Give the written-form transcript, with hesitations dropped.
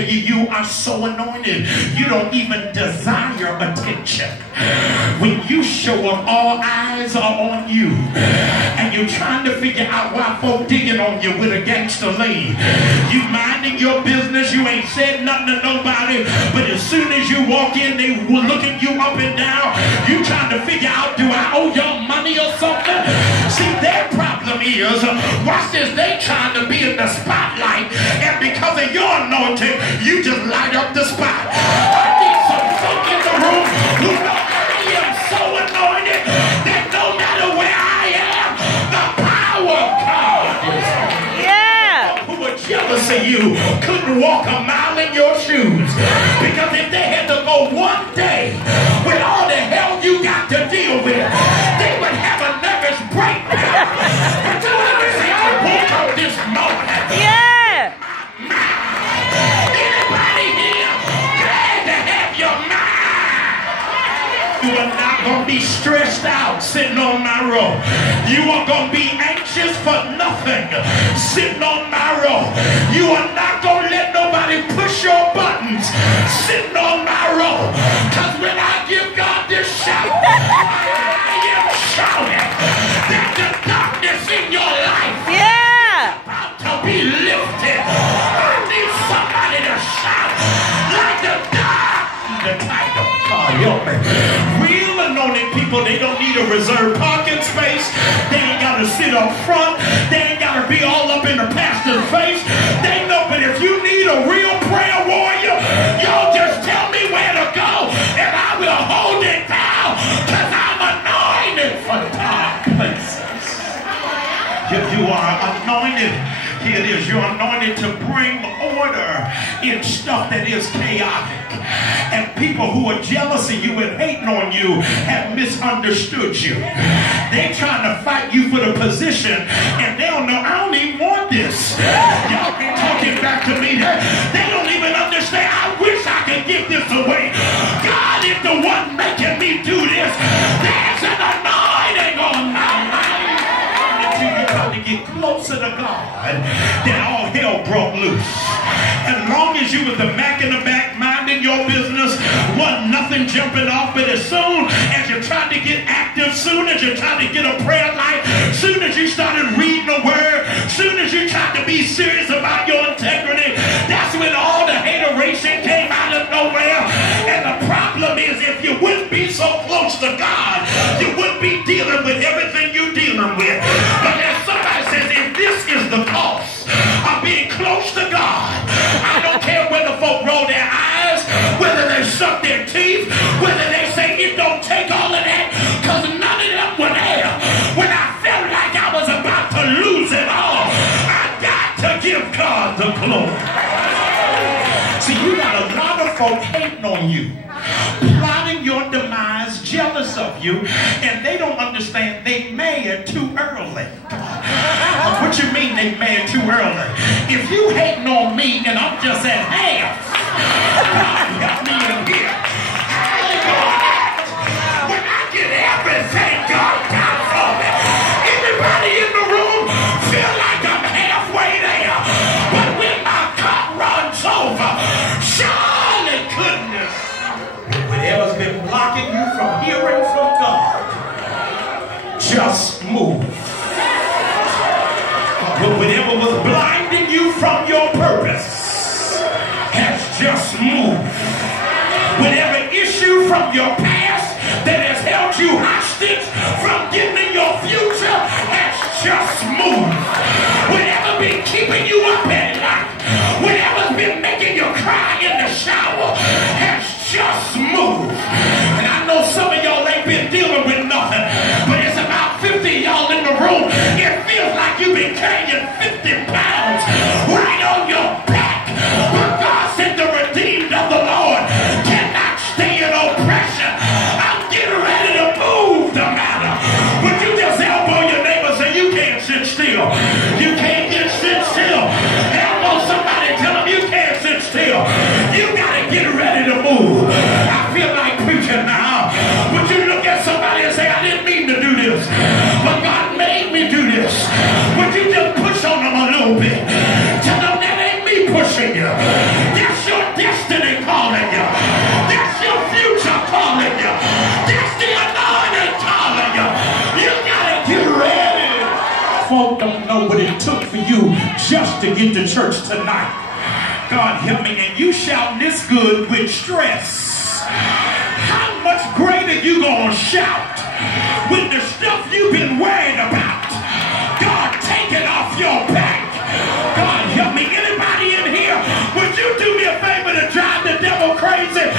tell you, you are so anointed, you don't even desire attention. When you show up, all eyes are on you. And you're trying to figure out why folk digging on you with a gangster lean. You minding your business, you ain't said nothing to nobody, but as soon as you walk in, they will looking you up and down. You trying to figure out, do I owe y'all money or something? See, their problem is, watch this, they trying to be in the spotlight, and because of your anointing, you just light up the spot. I need some folk in the room who know I am so anointed that no matter where I am, the power of God is on. Yeah. Who were jealous of you couldn't walk a mile in your shoes, because if they had to go one day with all the hell you got to deal with, they would have a nervous breakdown. But you understand, I woke up this morning. Yeah. Anybody here glad to have your mind? You are not going to be stressed out sitting on my row. You are going to be anxious for nothing sitting on my row. You are not going to let nobody push your buttons sitting on my row. Because when I give God this shout, I am shouting that the darkness in your life is about to be lifted. I need somebody to shout like the title. God, help me. Real anointed people, they don't need a reserved parking space. They ain't got to sit up front. They ain't got to be all up in the pastor's face. They know, but if you need a real prayer warrior, y'all just tell me where to go, and I will hold it down, because I'm anointed for dark places. You are anointed. Here it is. You're anointed to bring order in stuff that is chaotic. And people who are jealous of you and hating on you have misunderstood you. They're trying to fight you for the position, and they don't know, I don't even want this. Y'all been talking back to me. They don't even understand. I wish I could give this away. God is the one making me do this. There's an anointing on my life. Until you try to get closer to God, then all hell broke loose. As long as you was the Mac in the back minding your business, wasn't nothing jumping off, but as soon as you tried to get active, soon as you tried to get a prayer life, soon as you started reading the word, soon as you tried to be serious about your integrity, that's when all the hateration came out of nowhere. And the problem is, if you wouldn't be so close to God, you wouldn't be dealing with everything you're dealing with. But as somebody says, if this is the cost of being close to God, I don't care whether folk roll their eyes, whether they suck their teeth, whether they say it don't take all of that, because none of them were there when I felt like I was about to lose it all. I got to give God the glory. See, you got a lot of folk hating on you, plotting your demise, jealous of you, and they don't understand they mad too early. What you mean they mad too early? If you hating on me and I'm just at half, God help me in here. When I get everything God got for me, everybody in the room feel like I'm halfway there. But when my cup runs over, surely goodness, whatever's been blocking you from hearing from God, just move. But whatever was blinding you from your purpose has just moved. Whatever issue from your past that has held you hostage from getting in your future has just moved. Whatever been keeping you up at night, whatever's been making you cry in the shower has just moved. And I know some of y'all ain't been dealing with nothing, but it's about 50 y'all in the room. It feels like you've been carrying 50 pounds right on your back. But God said the redeemed of the Lord cannot stay in oppression. I'm getting ready to move the matter. Would you just elbow your neighbor and say, you can't sit still. You can't sit still. Elbow somebody and tell them you can't sit still. You got to get ready to move. I feel like preaching now. Would you look at somebody and say, I didn't mean to do this, but God made me do this. Would you just push on them a little bit? Tell them that ain't me pushing you. That's your you just to get to church tonight. God help me. And you shouting this good with stress. How much greater you gonna shout with the stuff you've been worried about? God taking off your back. God help me. Anybody in here, would you do me a favor to drive the devil crazy?